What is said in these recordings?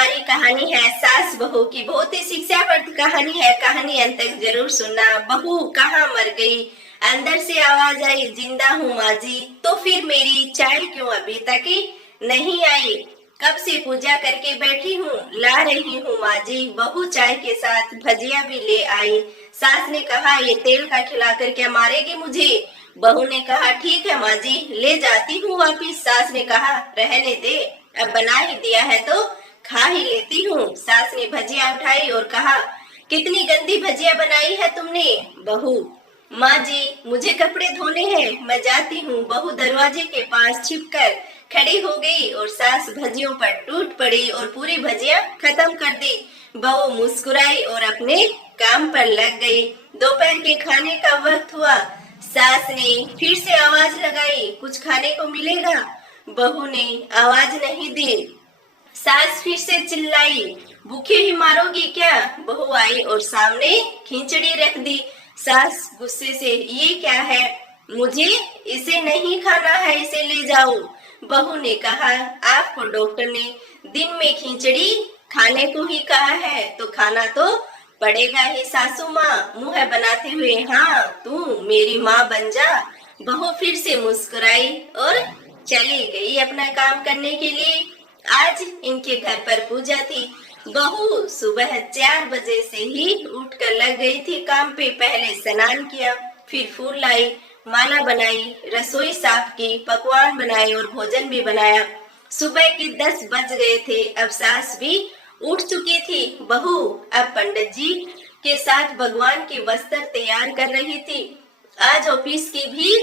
हमारी कहानी है सास बहू की, बहुत ही शिक्षाप्रद कहानी है। कहानी अंत तक जरूर सुनना। बहू कहाँ मर गई, अंदर से आवाज आई, जिंदा हूँ माँ जी। तो फिर मेरी चाय क्यों अभी तक नहीं आई? कब से पूजा करके बैठी हूँ, ला रही हूँ माँ जी। बहू चाय के साथ भजिया भी ले आई। सास ने कहा, ये तेल का खिलाकर क्या मारेगी मुझे? बहू ने कहा, ठीक है माँ जी, ले जाती हूँ वापिस। सास ने कहा, रहने दे, अब बना ही दिया है तो खा ही लेती हूँ। सास ने भजिया उठाई और कहा, कितनी गंदी भजिया बनाई है तुमने? बहू, माँ जी मुझे कपड़े धोने हैं, मैं जाती हूँ। बहू दरवाजे के पास छिपकर खड़ी हो गई और सास भजियों पर टूट पड़ी और पूरी भजिया खत्म कर दी। बहू मुस्कुराई और अपने काम पर लग गई। दोपहर के खाने का वक्त हुआ। सास ने फिर से आवाज लगाई, कुछ खाने को मिलेगा? बहू ने आवाज नहीं दी। सास फिर से चिल्लाई, भूखे ही मारोगी क्या? बहू आई और सामने खिचड़ी रख दी। सास गुस्से से, ये क्या है? मुझे इसे नहीं खाना है, इसे ले जाओ। बहू ने कहा, आपको डॉक्टर ने दिन में खिचड़ी खाने को ही कहा है, तो खाना तो पड़ेगा ही। सासू माँ मुंह बनाते हुए, हाँ तू मेरी माँ बन जा। बहू फिर से मुस्कुराई और चली गई अपना काम करने के लिए। आज इनके घर पर पूजा थी। बहू सुबह 4 बजे से ही उठकर लग गई थी काम पे। पहले स्नान किया, फिर फूल लाई, माला बनाई, रसोई साफ की, पकवान बनाए और भोजन भी बनाया। सुबह के 10 बज गए थे। अब सास भी उठ चुकी थी। बहू अब पंडित जी के साथ भगवान के वस्त्र तैयार कर रही थी। आज ऑफिस की भी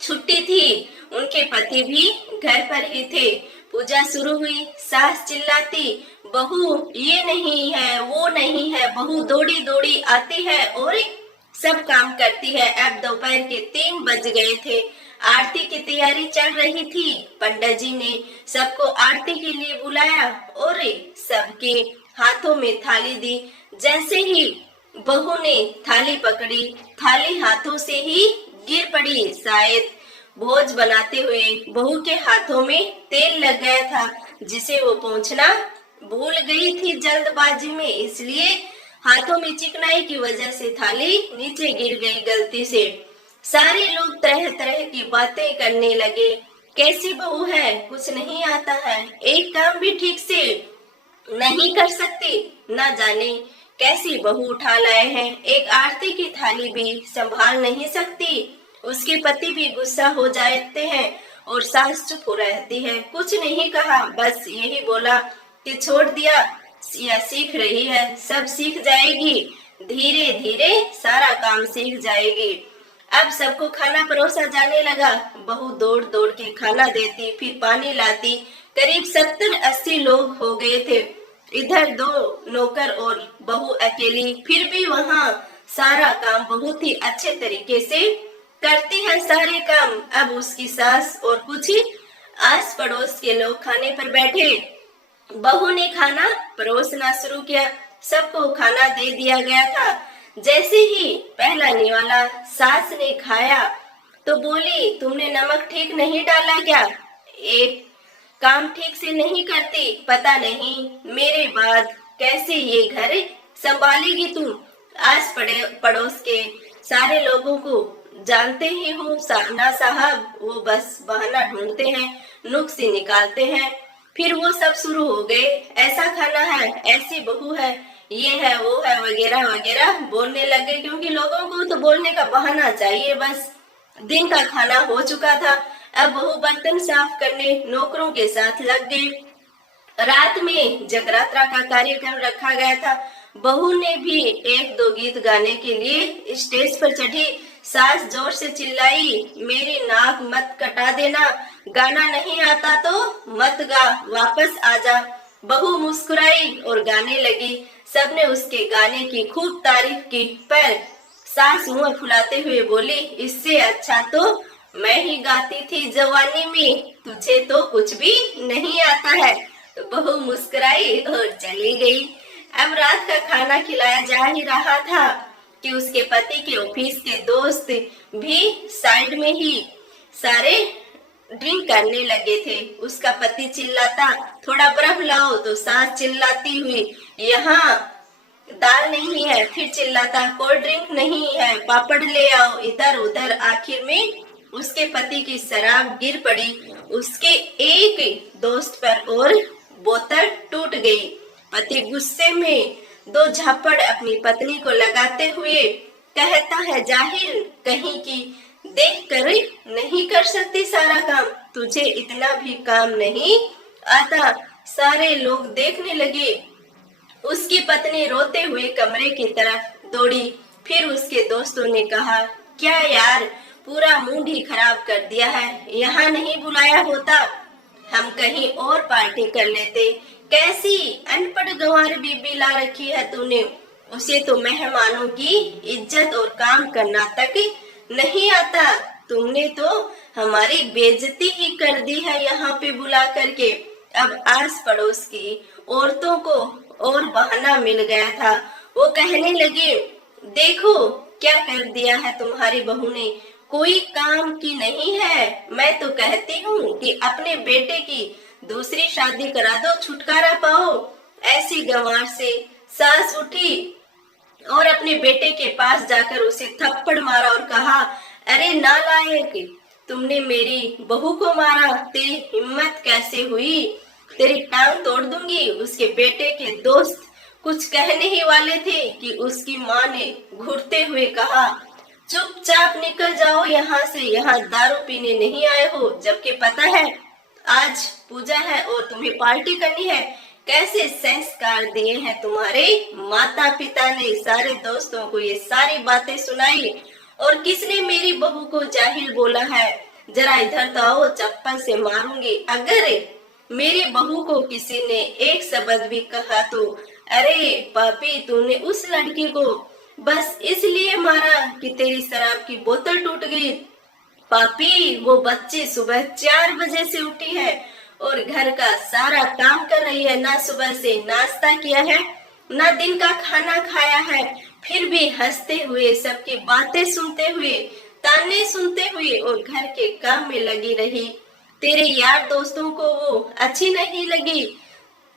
छुट्टी थी। उनके पति भी घर पर ही थे। पूजा शुरू हुई। सास चिल्लाती, बहू ये नहीं है, वो नहीं है। बहू दौड़ी दौड़ी आती है और सब काम करती है। अब दोपहर के 3 बज गए थे। आरती की तैयारी चल रही थी। पंडित जी ने सबको आरती के लिए बुलाया और सबके हाथों में थाली दी। जैसे ही बहू ने थाली पकड़ी, थाली हाथों से ही गिर पड़ी। शायद भोज बनाते हुए बहू के हाथों में तेल लग गया था, जिसे वो पोंछना भूल गई थी जल्दबाजी में। इसलिए हाथों में चिकनाई की वजह से थाली नीचे गिर गई गलती से। सारे लोग तरह तरह की बातें करने लगे। कैसी बहू है, कुछ नहीं आता है, एक काम भी ठीक से नहीं कर सकती, ना जाने कैसी बहू उठा लाए हैं, एक आरती की थाली भी संभाल नहीं सकती। उसके पति भी गुस्सा हो जाते हैं और सास चुप हो रहती है। कुछ नहीं कहा, बस यही बोला कि छोड़ दिया या सीख रही है, सब सीख जाएगी, धीरे धीरे सारा काम सीख जाएगी। अब सबको खाना परोसा जाने लगा। बहू दौड़ दौड़ के खाना देती, फिर पानी लाती। करीब 70-80 लोग हो गए थे। इधर 2 नौकर और बहू अकेली। फिर भी वहाँ सारा काम बहुत ही अच्छे तरीके से करती है सारे काम। अब उसकी सास और कुछ आस पड़ोस के लोग खाने पर बैठे। बहू ने खाना परोसना शुरू किया। सबको खाना दे दिया गया था। जैसे ही पहला निवाला सास ने खाया तो बोली, तुमने नमक ठीक नहीं डाला क्या? एक काम ठीक से नहीं करती, पता नहीं मेरे बाद कैसे ये घर संभालेगी तुम। आस पड़ोस के सारे लोगों को जानते ही हो ना साहब, वो बस बहाना ढूंढते हैं, नुक्स निकालते हैं। फिर वो सब शुरू हो गए, ऐसा खाना है, ऐसी बहू है, ये है वो है, वगैरह वगैरह बोलने लगे। क्योंकि लोगों को तो बोलने का बहाना चाहिए बस। दिन का खाना हो चुका था। अब बहू बर्तन साफ करने नौकरों के साथ लग गई। रात में जगरात्रा का कार्यक्रम रखा गया था। बहू ने भी 1-2 गीत गाने के लिए स्टेज पर चढ़ी। सास जोर से चिल्लाई, मेरी नाक मत कटा देना, गाना नहीं आता तो मत गा, वापस आ जा। बहू मुस्कुराई और गाने लगी। सबने उसके गाने की खूब तारीफ की, पर सास मुंह फुलाते हुए बोली, इससे अच्छा तो मैं ही गाती थी जवानी में, तुझे तो कुछ भी नहीं आता है। बहू मुस्कुराई और चली गई। अब रात का खाना खिलाया जा ही रहा था कि उसके पति के ऑफिस के दोस्त भी साइड में ही सारे ड्रिंक करने लगे थे। उसका पति चिल्लाता, थोड़ा बर्फ लाओ, तो सास चिल्लाती हुई, यहाँ दाल नहीं है। फिर चिल्लाता, कोल्ड ड्रिंक नहीं है, पापड़ ले आओ। इधर उधर आखिर में उसके पति की शराब गिर पड़ी उसके एक दोस्त पर और बोतल टूट गई। पति गुस्से में दो झापड़ अपनी पत्नी को लगाते हुए कहता है, जाहिल कहीं की, देख कर नहीं कर सकती सारा काम, तुझे इतना भी काम नहीं आता। सारे लोग देखने लगे। उसकी पत्नी रोते हुए कमरे की तरफ दौड़ी। फिर उसके दोस्तों ने कहा, क्या यार, पूरा मूड ही खराब कर दिया है, यहाँ नहीं बुलाया होता, हम कहीं और पार्टी कर लेते। कैसी अनपढ़ गंवार बीबी ला रखी है तूने, उसे तो मेहमानों की इज्जत और काम करना तक नहीं आता। तुमने तो हमारी बेइज्जती ही कर दी है यहाँ पे बुला करके। अब आस पड़ोस की औरतों को और बहाना मिल गया था। वो कहने लगे, देखो क्या कर दिया है तुम्हारी बहू ने, कोई काम की नहीं है। मैं तो कहती हूँ कि अपने बेटे की दूसरी शादी करा दो, छुटकारा पाओ। ऐसी गंवार से सास उठी और अपने बेटे के पास जाकर उसे थप्पड़ मारा और कहा, अरे नालायक, तुमने मेरी बहू को मारा, तेरी हिम्मत कैसे हुई, तेरी टांग तोड़ दूंगी। उसके बेटे के दोस्त कुछ कहने ही वाले थे कि उसकी माँ ने घुरते हुए कहा, चुपचाप निकल जाओ यहाँ से, यहाँ दारू पीने नहीं आए हो, जबकि पता है आज पूजा है और तुम्हें पार्टी करनी है। कैसे संस्कार दिए हैं तुम्हारे माता पिता ने। सारे दोस्तों को ये सारी बातें सुनाई। और किसने मेरी बहू को जाहिल बोला है, जरा इधर तो आओ, चप्पल से मारूंगी। अगर मेरी बहू को किसी ने एक शब्द भी कहा तो, अरे पापी, तूने उस लड़की को बस इसलिए मारा कि तेरी शराब की बोतल टूट गई। पापी, वो बच्ची सुबह 4 बजे से उठी है और घर का सारा काम कर रही है, ना सुबह से नाश्ता किया है, ना दिन का खाना खाया है, फिर भी हंसते हुए, सबकी बातें सुनते हुए, ताने सुनते हुए और घर के काम में लगी रही। तेरे यार दोस्तों को वो अच्छी नहीं लगी,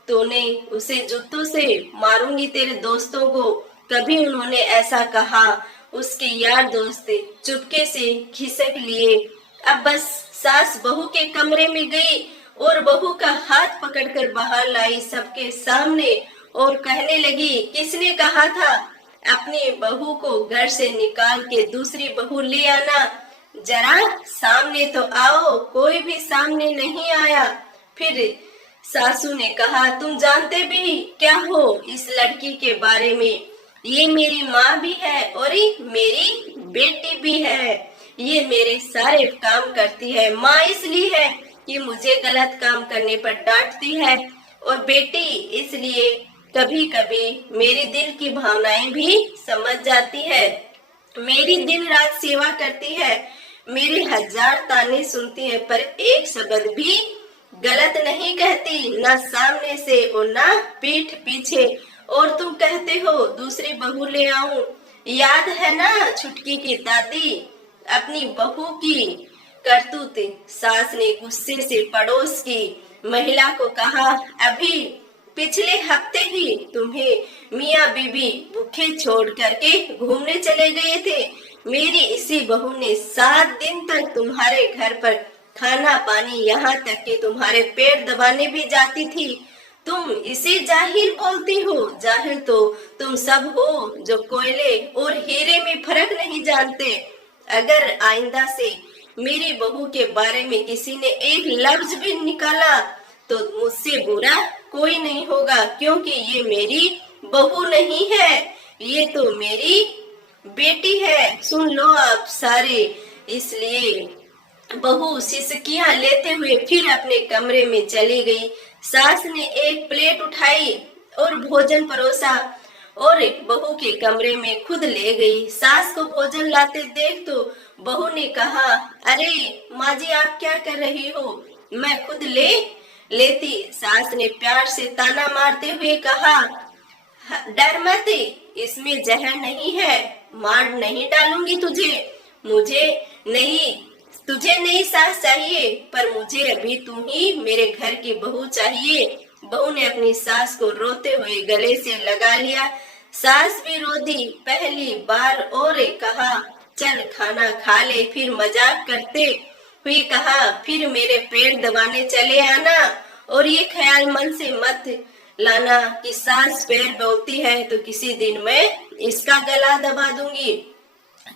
तूने उसे जूतों से मारूंगी तेरे दोस्तों को। कभी उन्होंने ऐसा कहा। उसके यार दोस्त चुपके से खिसक लिए। अब बस सास बहू के कमरे में गई और बहू का हाथ पकड़कर बाहर लाई सबके सामने और कहने लगी, किसने कहा था अपनी बहू को घर से निकाल के दूसरी बहू ले आना, जरा सामने तो आओ। कोई भी सामने नहीं आया। फिर सासू ने कहा, तुम जानते भी क्या हो इस लड़की के बारे में, ये मेरी माँ भी है और मेरी बेटी भी है, ये मेरे सारे काम करती है। माँ इसलिए है कि मुझे गलत काम करने पर डांटती है और बेटी इसलिए कभी कभी मेरी दिल की भावनाएं भी समझ जाती है, मेरी दिन रात सेवा करती है, मेरे 1000 ताने सुनती है, पर एक शब्द भी गलत नहीं कहती, ना सामने से और ना पीठ पीछे। और तुम कहते हो दूसरी बहू ले आऊं। याद है ना छुटकी की दादी, अपनी बहू की करतूत। सास ने गुस्से से पड़ोस की महिला को कहा, अभी पिछले हफ्ते ही तुम्हें मियाँ बीबी भूखे छोड़ करके घूमने चले गए थे। मेरी इसी बहू ने 7 दिन तक तुम्हारे घर पर खाना पानी, यहाँ तक कि तुम्हारे पेट दबाने भी जाती थी। तुम इसे जाहिल बोलती हो। जाहिल तो तुम सब हो जो कोयले और हीरे में फर्क नहीं जानते। अगर आइंदा से मेरी बहू के बारे में किसी ने एक लफ्ज भी निकाला तो मुझसे बुरा कोई नहीं होगा, क्योंकि ये मेरी बहू नहीं है, ये तो मेरी बेटी है। सुन लो आप सारे। इसलिए बहू सिसकियां लेते हुए फिर अपने कमरे में चली गई। सास ने एक प्लेट उठाई और भोजन परोसा और बहू के कमरे में खुद ले गई। सास को भोजन लाते देख तो बहू ने कहा, अरे माँ जी, आप क्या कर रही हो, मैं खुद ले लेती। सास ने प्यार से ताना मारते हुए कहा, डर मत, इसमें जहर नहीं है, मार नहीं डालूंगी तुझे। मुझे नहीं तुझे नई सास चाहिए, पर मुझे अभी तू ही मेरे घर की बहू चाहिए। बहू ने अपनी सास को रोते हुए गले से लगा लिया। सास भी रो दी पहली बार और कहा, चल खाना खा ले। फिर मजाक करते हुए कहा, फिर मेरे पेट दबाने चले आना, और ये ख्याल मन से मत लाना कि सास पैर बोलती है तो किसी दिन मैं इसका गला दबा दूंगी,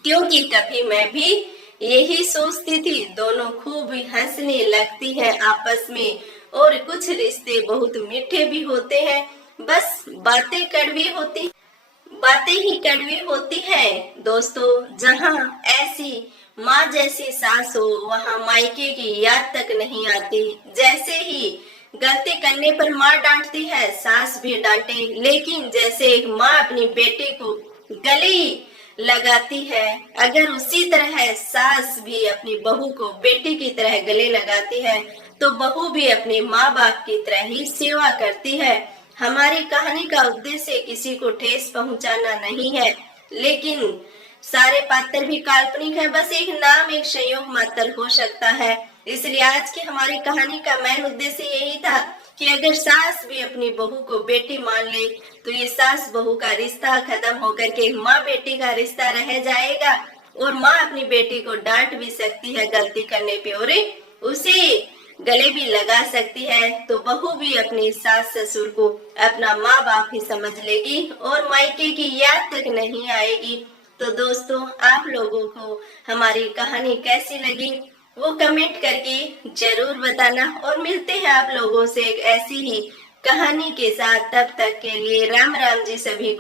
क्योंकि कभी मैं भी यही सोचती थी। दोनों खूब हंसने लगती है आपस में, और कुछ रिश्ते बहुत मीठे भी होते हैं, बस बातें ही कड़वी होती है। दोस्तों, जहाँ ऐसी माँ जैसी सास हो, वहाँ मायके की याद तक नहीं आती। जैसे ही गलती करने पर माँ डांटती है, सास भी डांटे, लेकिन जैसे एक माँ अपनी बेटी को गले ही लगाती है, अगर उसी तरह सास भी अपनी बहू को बेटी की तरह गले लगाती है, तो बहू भी अपने माँ बाप की तरह ही सेवा करती है। हमारी कहानी का उद्देश्य किसी को ठेस पहुंचाना नहीं है, लेकिन सारे पात्र भी काल्पनिक है, बस एक नाम एक संयोग मात्र हो सकता है। इसलिए आज की हमारी कहानी का मेन उद्देश्य यही था कि अगर सास भी अपनी बहू को बेटी मान ले, तो ये सास बहू का रिश्ता खत्म होकर के माँ बेटी का रिश्ता रह जाएगा, और माँ अपनी बेटी को डांट भी सकती है गलती करने पे, और उसे गले भी लगा सकती है। तो बहू भी अपनी सास ससुर को अपना माँ बाप ही समझ लेगी, और मायके की याद तक नहीं आएगी। तो दोस्तों, आप लोगों को हमारी कहानी कैसी लगी वो कमेंट करके जरूर बताना, और मिलते हैं आप लोगों से एक ऐसी ही कहानी के साथ। तब तक के लिए राम राम जी सभी को।